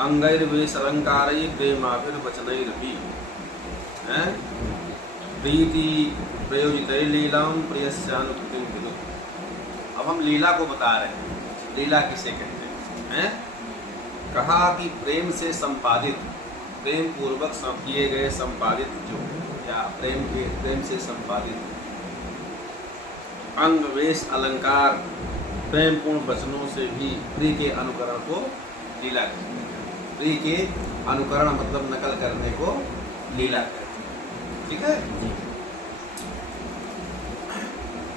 अंगैर्वेश अलंकारैः प्रेमाभिर्वचनैरपि हैं प्रीति प्रयोजितैर्लीलां प्रियस्यानुभूतिं विदुः। अब हम लीला को बता रहे हैं। लीला किसे कहते हैं? कहा कि प्रेम से संपादित, प्रेम पूर्वक किए गए संपादित जो, या प्रेम से संपादित अंग वेश अलंकार प्रेमपूर्ण वचनों से भी प्रिय के अनुकरण को लीला कहते हैं। प्रिय के अनुकरण मतलब नकल करने को लीला कहते हैं। ठीक है।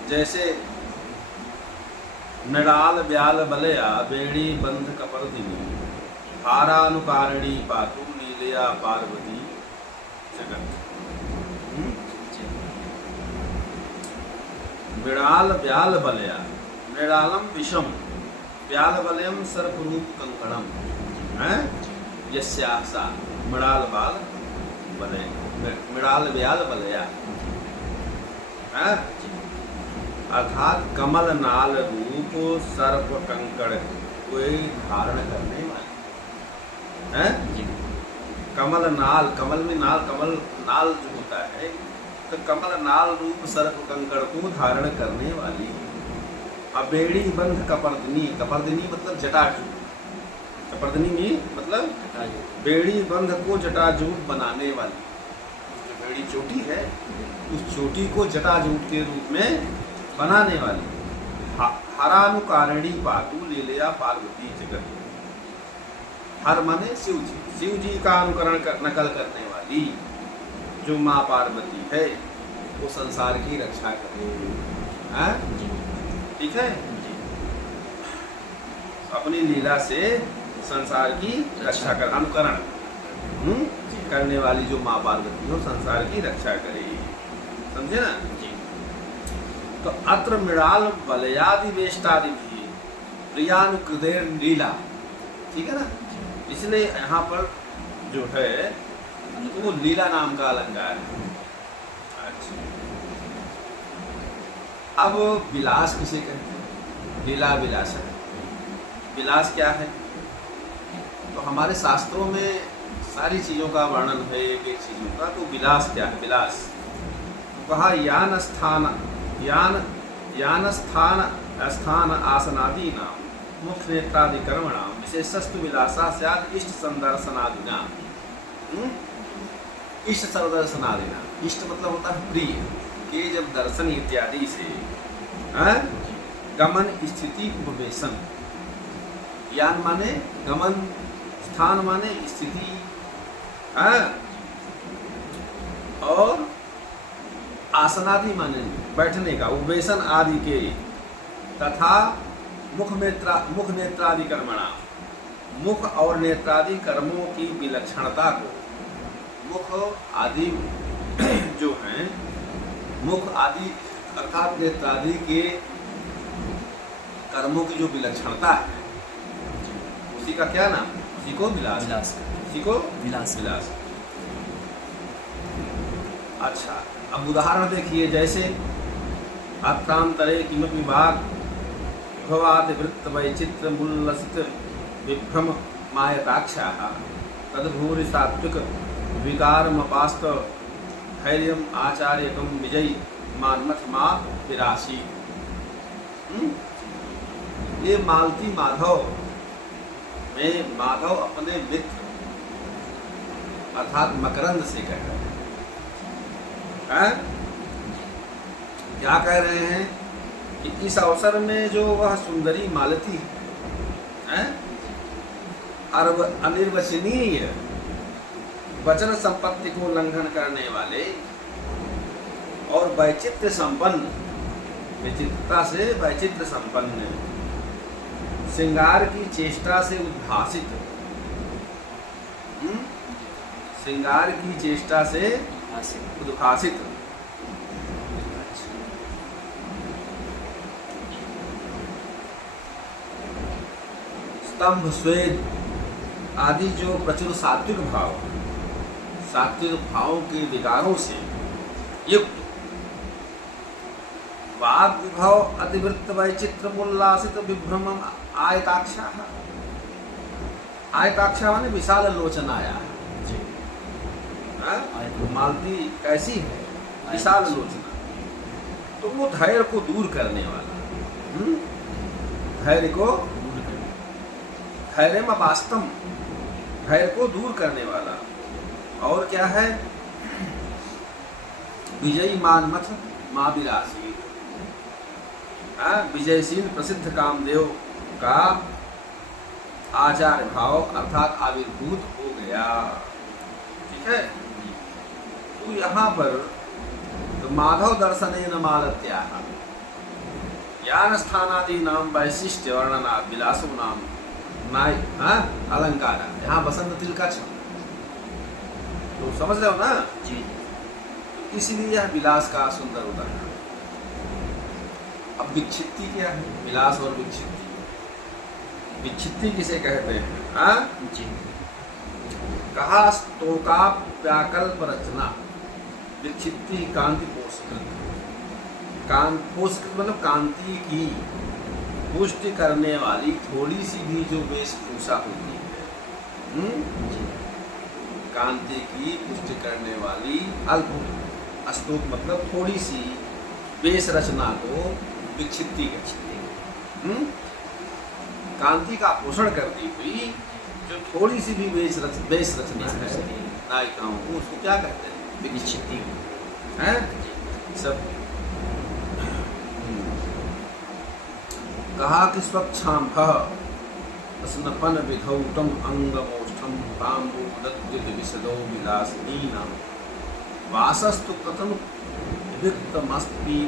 जैसे नडाल ब्याल बलया बेड़ी बंध कपर्दिनी हारानुकारिणी पातु लीलया पार्वती जगत। मृणाल ब्याल बलया, मृणालम विषम ब्याल बलयम सर्परूप कंकणम है यस्यासा मृणाल बाल बलय, मृणाल ब्याल बलया है अर्थात कमल नाल रूप सर्प कंकड़ कोई धारण करने वाले है। कमल नाल, कमल में नाल, कमल नाल जो होता है तो कमल नाल रूप सर्प कंकड़ को धारण करने वाली। अबेड़ी बंध कपर्दनी, कपर्दनी मतलब जटाजूट, कपर्दनी में मतलब बेड़ी बंध को जटाजूट बनाने वाली। जो बेड़ी चोटी है उस चोटी को जटाजूट के रूप में बनाने वाली। हरानुकारिणी पातु लीलया पार्वती जगत। हर माने शिव जी, शिव जी का अनुकरण नकल करने वाली जो माँ पार्वती है वो संसार की रक्षा करे। ठीक है। अपनी लीला से संसार की रक्षा कर, अनुकरण करने वाली जो माँ पार्वती हो संसार की रक्षा करे। समझे ना। तो अत्र मृणाल बलयादि वेष्टादि भी प्रियानुकृतेर लीला। ठीक है ना। इसलिए यहाँ पर जो है वो लीला नाम का अलंकार है। अच्छा, अब विलास किसे कहते हैं? लीला विलास है। विलास क्या है? तो हमारे शास्त्रों में सारी चीज़ों का वर्णन है, एक एक चीज़ों का। तो विलास क्या है? विलास तो कहा यान स्थान आसनादि नाम मुख नेत्रादि कर्मणाम विशेषस्तु विलासा स्यात् इष्ट संदर्शनादिना। इष्ट सर्वदर्शनादिना, इष्ट मतलब होता है प्रिय के जब दर्शन इत्यादि से गमन स्थिति उपवेशन। यान माने गमन, स्थान माने स्थिति और आसनादि माने बैठने का, उपवेशन आदि के, तथा मुख नेत्रादि कर्मणा, मुख और नेत्रादि कर्मों की विलक्षणता को, मुख आदि जो हैं, मुख आदि अर्थात नेत्रादि के कर्मों की जो विलक्षणता है उसी का क्या नाम? उसी को विलास, उसी को विलास। अच्छा, अब उदाहरण देखिए। जैसे अत्रांतरे किमपि वाक् भवात् वृत्त वैचित्र मुल्लसित विभ्रम मायताक्षाः तद्भूरि सात्विक विकारमपास्त धैर्यम आचार्यकम विजयी मान्मथ माँ विराशी। ये मालती माधव में माधव अपने मित्र अर्थात मकरंद से कह रहे हैं। क्या कह रहे हैं कि इस अवसर में जो वह सुंदरी मालती है अनिर्वचनीय वचन संपत्ति को उल्लंघन करने वाले और वैचित्र संपन्न, विचित्रता से वैचित्र संपन्न, श्रृंगार की चेष्टा से उद्भासित, श्रृंगार की चेष्टा से उद्भासित, स्तंभ स्वेद आदि जो प्रचुर सात्विक भावों के विकारों से युक्त, वाद विभव अतिवृत्त वैचित्र उल्लासित विभ्रम आयताक्षा, आयताक्षा माने विशाल लोचनाया। जी। मालती कैसी है? विशाल लोचना। तो वो धैर्य को दूर करने वाला, धैर्य को धैर्य में वास्तव, धैर्य को दूर करने वाला। और क्या है? विजयी मानमथ माँ विलासी, विजयशील प्रसिद्ध कामदेव का आचार्य भाव अर्थात आविर्भूत हो गया। ठीक है। तो यहाँ पर तो माधव दर्शनेन मालत्या यान स्थानादि नाम वैशिष्ट्य वर्णना विलासो नाम नाय अलंकार। यहाँ बसंत तिल का छंद, तो समझ रहे हो ना जी। तो इसीलिए यह विलास का सुंदर उदाहरण। अब विक्षिप्ति क्या है? विलास और विक्षिप्ति। विक्षिप्ति किसे कहते हैं? जी। कहा स्तोका व्याकल्प रचना। विक्षिप्ति कांति पोषकृत, पोषकृत मतलब कांति की पुष्टि करने वाली थोड़ी सी भी जो वेशभूषा होती है, कांति की पुष्टि करने वाली अल्प, स्तोक मतलब थोड़ी सी वेश रचना को विक्षिप्ति कहते हैं। कांति का पोषण करती हुई जो थोड़ी सी भी वेश रचना है नायिकाओं को, उसको क्या कहते हैं? विक्षिप्ति है। सब कहा कि स्वच्छांभ स्नपन विधौतम अंगमोष्ठम तांबूलद्युत विशदो विलासिनीना वासस्तु कथम विक्तमस्ति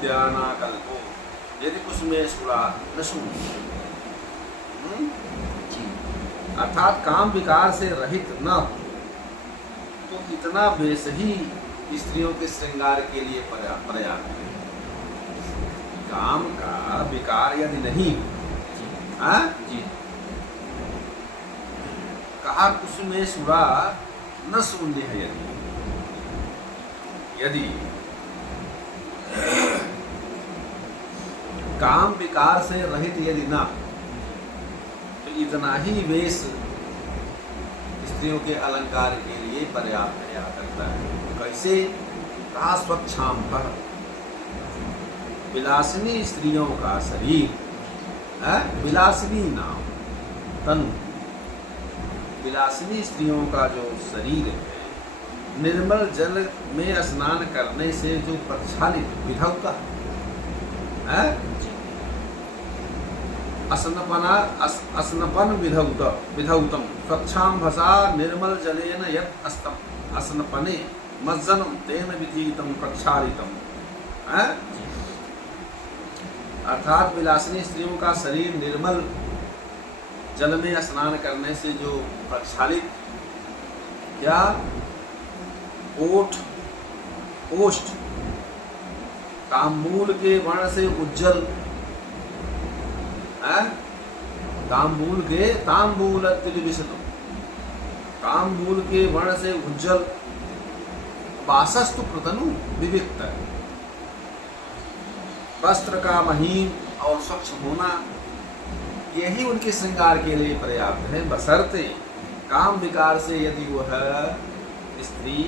ध्यानाकल्पो यदि कुसुमे सुरा नशु। अर्थात काम विकार से रहित न तो इतना बेस ही स्त्रियों के श्रृंगार के लिए पर्याप्त है। काम का विकार यदि नहीं जी, कहा कुसुमे सुरा न शून्य है। यदि काम विकार से रहित यदि ना, तो इतना ही वेश स्त्रियों के अलंकार के लिए पर्याप्त किया करता है। कैसे? कहा स्वच्छांभ, विलासिनी स्त्रियों का शरीर, विलासिनी नाम तन, विलासिनी स्त्रियों का जो शरीर है, निर्मल जल में स्नान करने से जो प्रक्षालित विधौता है, अस्नपन विधौतम स्वच्छांभसा निर्मल जलेन यत् अस्तम अस्नपने मज्जनम तेन विधीतम प्रक्षालितम। अर्थात विलासिनी स्त्रियों का शरीर निर्मल जल में स्नान करने से जो प्रक्षालित, क्या ओष्ठ तांबूल के वर्ण से उज्जवल, तांबूल के वर्ण से उज्जवल, वासस्तु प्रतनु विविक्त, वस्त्र का महीन और स्वच्छ होना, यही उनके श्रृंगार के लिए पर्याप्त है। बशर्ते काम विकार से यदि वह स्त्री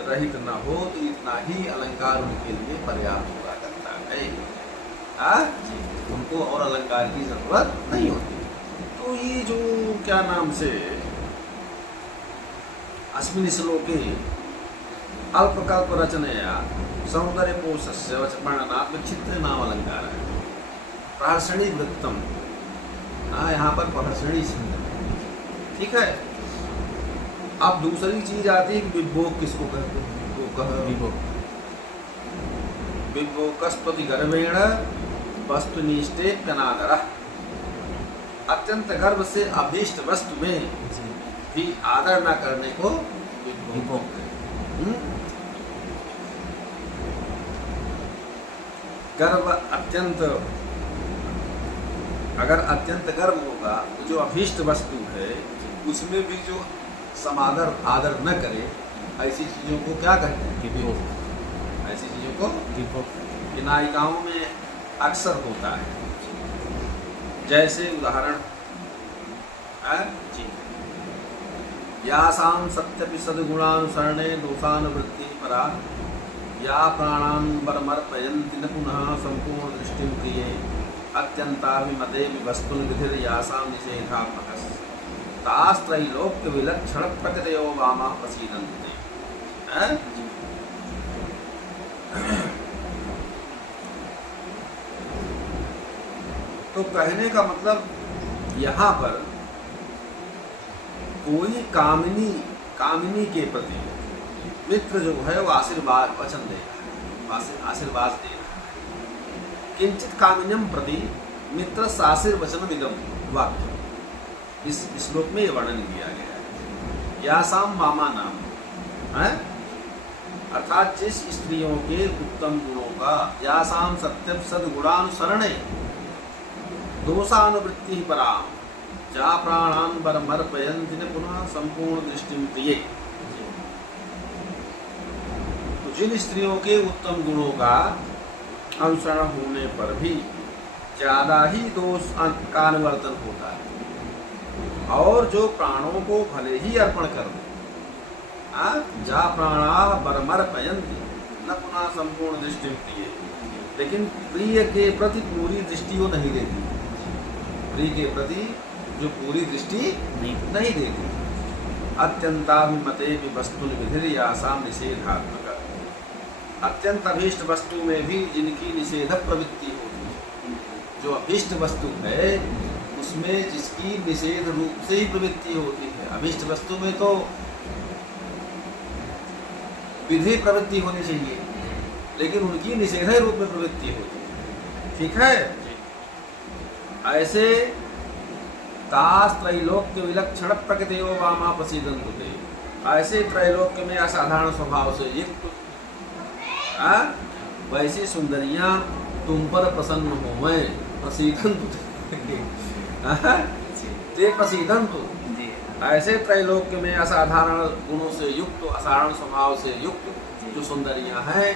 रहित न हो तो इतना ही अलंकार उनके लिए पर्याप्त हुआ करता है। उनको और अलंकार की जरूरत नहीं होती। तो ये जो क्या नाम से अस्मिन् श्लोके अल्पकल्प रचनया सौंदर्य पोषस्य वर्णनात् विचित्र नाम अलंकार है। प्रहर्षणी वृत्तम, यहाँ पर प्रहर्षणी छंद, ठीक है। अब दूसरी चीज आती है कि विभोग किसको कहते हैं? विभोगस्त्वति गर्भेण वस्तुनिष्ठे प्यनादर, अत्यंत गर्व से अभीष्ट वस्तु में भी आदर न करने को विभोग। गर्व अत्यंत, अगर अत्यंत गर्व होगा तो जो अभीष्ट वस्तु है उसमें भी जो समादर आदर न करे, ऐसी चीजों को क्या कहते हैं? विभोग। ऐसी चीजों को विभोग नायिकाओं में अक्सर होता है। जैसे उदाहरण यासां सत्यपि सद्गुणानुसरणे दोषानुवृत्ति परा या प्राणान्बरमर्पयन्ति न पुनः संपूर्ण दृष्टिं क्रिये अत्यन्ताभिमते विवस्तुन विधिर्यासां निषेधात्मकः तास्त्रैलोक्य विलक्षण प्रकृतयो वामा प्रसीदन्ते। तो कहने का मतलब यहाँ पर कोई कामिनी के प्रति मित्र जो है वो आशीर्वाद वचन दे रहा है, आशीर्वाद दे रहा है। किंचित कामिनम प्रति मित्र आशीर्वचन विदम वाक्य इस श्लोक में वर्णन किया गया है। यासाम मामा नाम है, अर्थात जिस स्त्रियों के उत्तम गुणों का यासाम सत्यम सद्गुणानुसरणे दोषानुवृत्ति परा जा प्राणान परमर्पयन्ति न पुनः संपूर्ण दृष्टिं प्रिये। तो जिन स्त्रियों के उत्तम गुणों का अनुसरण होने पर भी ज्यादा ही दोष का अनुवर्तन होता है और जो प्राणों को भले ही अर्पण कर दे, जा प्राणा परमर्पयन्ति न पुनः संपूर्ण दृष्टिं प्रिये, लेकिन प्रिय के प्रति पूरी दृष्टि वो नहीं देती, प्रिय के प्रति जो पूरी दृष्टि नहीं देती। अत्यंताभिमते वस्तु विधिर्यासां निषेधात्मक, अत्यंत अभीष्ट वस्तु में भी जिनकी निषेध प्रवृत्ति होती है, जो अभीष्ट वस्तु है उसमें जिसकी निषेध रूप से ही प्रवृत्ति होती है। अभीष्ट वस्तु में तो विधि प्रवृत्ति होनी चाहिए, लेकिन उनकी निषेध रूप में प्रवृत्ति होती है। ठीक है, ऐसे तास त्रैलोक्य विलक्षण प्रकृतियो वामा प्रसीदन्ते, ऐसे त्रैलोक्य में असाधारण स्वभाव से युक्त वैसी सुंदरियां तुम पर प्रसन्न हो मैं प्रसीदन्तु ते प्रसीदन्तु। ऐसे त्रैलोक्य में असाधारण गुणों से युक्त, असाधारण स्वभाव से युक्त जो सुंदरियां हैं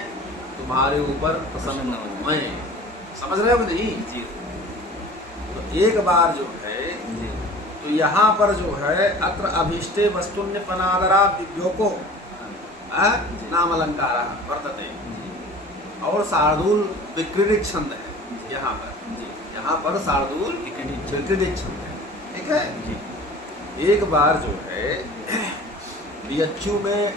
तुम्हारे ऊपर प्रसन्न हो मैं। समझ रहे हो नहीं जी? तो एक बार जो है तो यहाँ पर जो है अत्र अभीष्टे वस्तुन्यपनादरा विज्ञोको नाम अलंकार वर्तते और शार्दूल विक्रीडित छंद है यहाँ पर शार्दूल विक्रीडित छंद है। ठीक है, एक बार जो है बीएचयू में